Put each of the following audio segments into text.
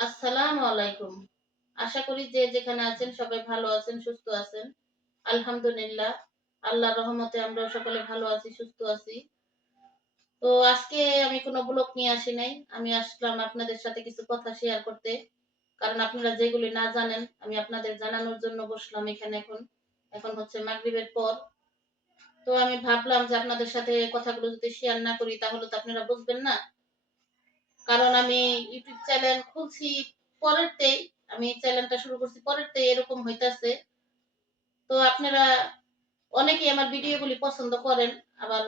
আসসালামু আলাইকুম। আশা করি যে যেখানে আছেন সবাই ভালো আছেন, সুস্থ আছেন। আলহামদুলিল্লাহ, আল্লাহর রহমতে আমরা সকলে ভালো আছি, সুস্থ আছি। তো আজকে আমি কোনো ব্লগ নিয়ে আসি নাই। আমি আসলাম আপনাদের সাথে কিছু কথা শেয়ার করতে। কারণ আপনারা যেগুলি না জানেন, আমি আপনাদের জানানোর জন্য বসলাম এখানে এখন। এখন হচ্ছে মাগরিবের পর। তো আমি ভাবলাম যে আপনাদের সাথে কথাগুলো যদি শেয়ার না করি, তাহলে তো আপনারা বুঝবেন না। কারণ আমি ইউটিউব চ্যানেল খুলছি পরেরতেই আমি চ্যানেলটা শুরু করছি পরেরতেই এরকম হইতাছে। তো আপনারা অনেকেই আমার ভিডিওগুলি পছন্দ করেন, আবার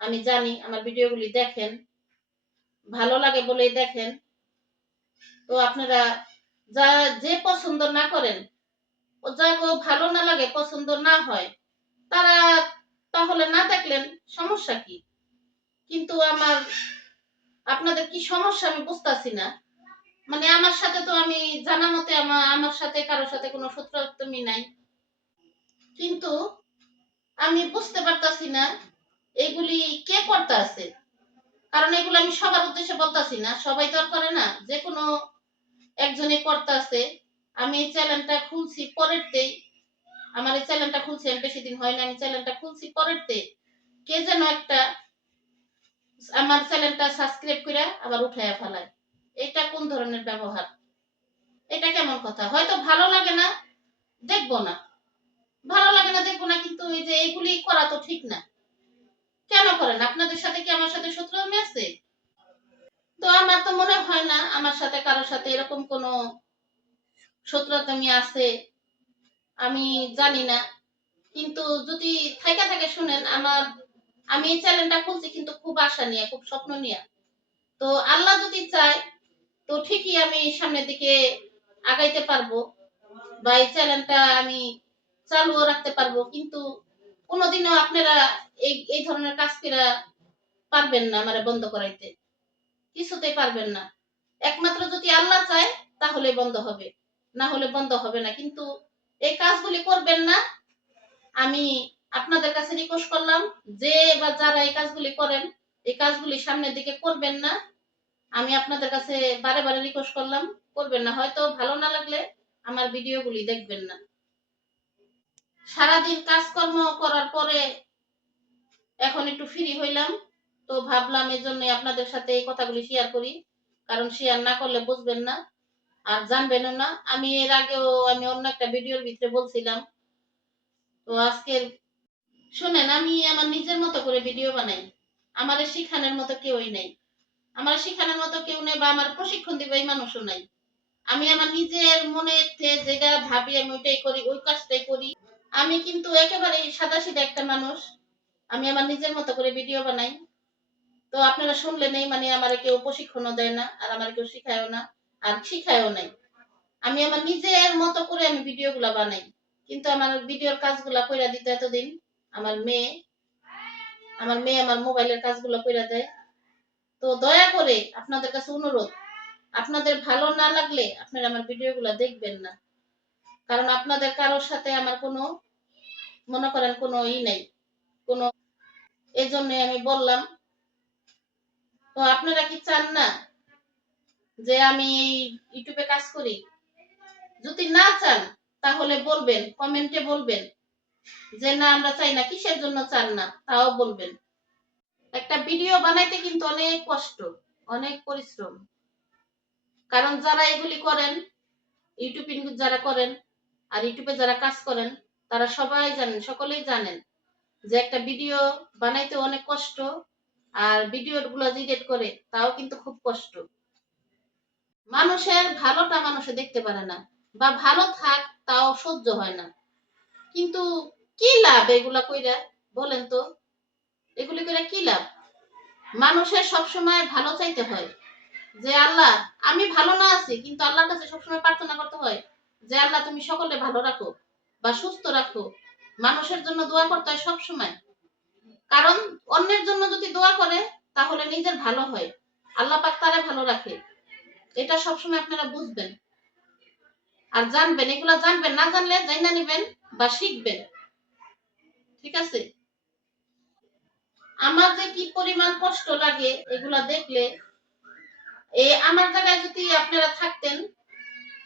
আমি জানি আমার ভিডিওগুলি দেখেন, ভালো লাগে বলেই দেখেন। তো আপনারা যা, যে পছন্দ না করেন, ও যা ভালো না লাগে, পছন্দ না হয়, তারা তাহলে না দেখলেন সমস্যা কি? কিন্তু আমার আপনাদের কি সমস্যা? আমি বুঝতাছি না। মানে আমার সাথে তো আমি জানা মতে আমার সাথে, কারোর সাথে কোনো শত্রুত্বমি নাই। কিন্তু আমি বুঝতে পারতাছি না এগুলি কে করতে আছে কারণ এগুলো আমি সবার উদ্দেশ্যে বলতাছি না। সবাই তো করে না। যে কোনো একজনে করতে আছে আমি এই চ্যানেলটা খুলছি পরের পরেরতেই আমার এই চ্যানেলটা খুলছি, আমি বেশি দিন হয় না আমি চ্যানেলটা খুলছি পরের পরেরতে কে যেন একটা আমার চ্যানেলটা সাবস্ক্রাইব করে আবার উঠাইয়া ফেলায়। এটা কোন ধরনের ব্যবহার? এটা কেমন কথা? হয়তো ভালো লাগে না, দেখব না। ভালো লাগে না, দেখব না, কিন্তু এই যে এইগুলি করা তো ঠিক না। কেন করেন? আপনাদের সাথে কি আমার সাথে শত্রুতা আছে? তো আমার তো মনে হয় না আমার সাথে, কারোর সাথে এরকম কোনো শত্রুতামি আছে। আমি জানি না। কিন্তু যদি থাইকা থাকে শুনেন, আমার আমি এই চ্যানেলটা খুলছি কিন্তু খুব আশা নিয়ে, খুব স্বপ্ন নিয়ে। তো আল্লাহ যদি চায়, তো ঠিকই আমি সামনের দিকে আগাইতে পারব বা এই চ্যানেলটা আমি চালুও রাখতে পারব। কিন্তু কোনোদিনও আপনারা এই এই ধরনের কাজ করা পারবেন না মানে বন্ধ করাইতে। কিছুতেই পারবেন না। একমাত্র যদি আল্লাহ চায়, তাহলে বন্ধ হবে। না হলে বন্ধ হবে না। কিন্তু এই কাজগুলি করবেন না, আমি আপনাদের কাছে রিকোয়েস্ট করলাম যে বা যারা এই কাজগুলি করেন, এই কাজগুলি সামনের দিকে করবেন না। আমি আপনাদের কাছে বারে বারে রিকোয়েস্ট করলাম, করবেন না। হয়তো ভালো না লাগলে আমার ভিডিওগুলি দেখবেন না। সারাদিন কাজকর্ম করার পরে এখন একটু ফ্রি হইলাম, তো ভাবলাম এই জন্য আপনাদের সাথে এই কথাগুলি শেয়ার করি। কারণ শেয়ার না করলে বুঝবেন না, আর জানবেনও না। আমি এর আগেও আমি অন্য একটা ভিডিওর ভিতরে বলছিলাম, তো আজকের শোনেন, আমি আমার নিজের মতো করে ভিডিও বানাই। আমার শিখানোর মতো কেউই নাই। আমার শিখানোর মতো কেউ নেই বা আমার প্রশিক্ষণ দিবে এই মানুষও নাই। আমি আমার নিজের মনে যেটা ভাবি, আমি ওইটাই করি, ওই কাজটাই করি। আমি কিন্তু একেবারে সাদা সিধা একটা মানুষ। আমি আমার নিজের মতো করে ভিডিও বানাই। তো আপনারা শুনলে নেই মানে আমার কেউ প্রশিক্ষণও দেয় না, আর আমার কেউ শিখায়ও না, আর শিখায়ও নাই। আমি আমার নিজের মতো করে আমি ভিডিওগুলা বানাই। কিন্তু আমার ভিডিওর কাজগুলা কইরা দিতে এতদিন। আমার মেয়ে আমার মেয়ে আমার মোবাইলের কাজগুলো করে দেয়। তো দয়া করে আপনাদের কাছে অনুরোধ, আপনাদের ভালো না লাগলে আপনারা আমার ভিডিওগুলো দেখবেন না। কারণ আপনাদের কারোর সাথে আমার কোনো, মনে করেন কোনো ই নাই। কোনো, এই জন্য আমি বললাম। তো আপনারা কি চান না যে আমি ইউটিউবে কাজ করি? যদি না চান, তাহলে বলবেন, কমেন্টে বলবেন। যে না, আমরা চাই না, কিসের জন্য চান না, তাও বলবেন। একটা ভিডিও বানাইতে কিন্তু অনেক কষ্ট, অনেক পরিশ্রম। কারণ যারা এগুলি করেন ইউটিউবিং যারা করেন, আর ইউটিউবে যারা কাজ করেন, তারা সবাই জানেন, সকলেই জানেন যে একটা ভিডিও বানাইতে অনেক কষ্ট, আর ভিডিও গুলো এডিট করে, তাও কিন্তু খুব কষ্ট। মানুষের ভালোটা মানুষে দেখতে পারে না, বা ভালো থাক তাও সহ্য হয় না। কিন্তু কি লাভ এগুলা কইরা? বলেন তো। এগুলি করে কি লাভ? মানুষের সবসময় ভালো চাইতে হয়। যে আল্লাহ, আমি ভালো না আছি, কিন্তু আল্লাহর কাছে সবসময় প্রার্থনা করতে হয় যে, আল্লাহ, তুমি সকলে ভালো রাখো বা সুস্থ রাখো। মানুষের জন্য দোয়া করতে হয় সবসময়। কারণ অন্যের জন্য যদি দোয়া করে, তাহলে নিজের ভালো হয়। আল্লাহ পাক তারে ভালো রাখে। এটা সবসময় আপনারা বুঝবেন। আর জানবেন, এগুলা জানবেন, না জানলে জানা নিবেন বা শিখবেন। ঠিক আছে? আমার যে কি পরিমাণ কষ্ট লাগে এগুলা দেখলে এই আমার জায়গায় যদি আপনারা থাকতেন,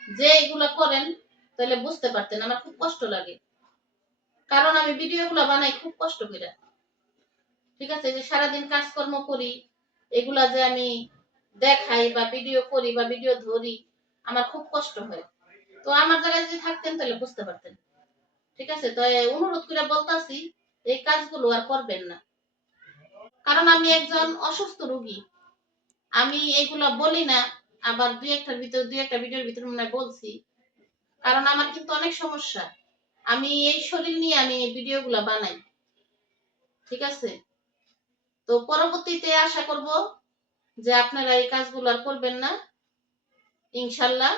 যে এগুলো করেন, তাহলে বুঝতে পারতেন আমার খুব কষ্ট লাগে। কারণ আমি ভিডিওগুলো বানাই খুব কষ্ট করে। ঠিক আছে? যে সারাদিন কাজকর্ম করি, এগুলা যে আমি দেখাই বা ভিডিও করি বা ভিডিও ধরি, আমার খুব কষ্ট হয়। তো আমার জায়গায় যদি থাকতেন, তাহলে বুঝতে পারতেন। ঠিক আছে? তো অনুরোধ করে বলতাছি, এই কাজগুলো আর করবেন না। কারণ আমি একজন অসুস্থ রোগী। আমি এগুলা বলি না, আবার দুই একটার ভিতর, দুই একটা ভিডিওর ভিতর মনে বলছি। কারণ আমার কিন্তু অনেক সমস্যা। আমি এই শরীর নিয়ে আমি এই ভিডিওগুলা বানাই। ঠিক আছে? তো পরবর্তীতে আশা করব যে আপনারা এই কাজগুলো আর করবেন না। ইনশাল্লাহ।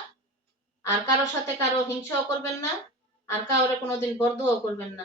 আর কারোর সাথে কারও হিংসাও করবেন না। আর কাউরে কোনোদিন বরদোয়া করবেন না।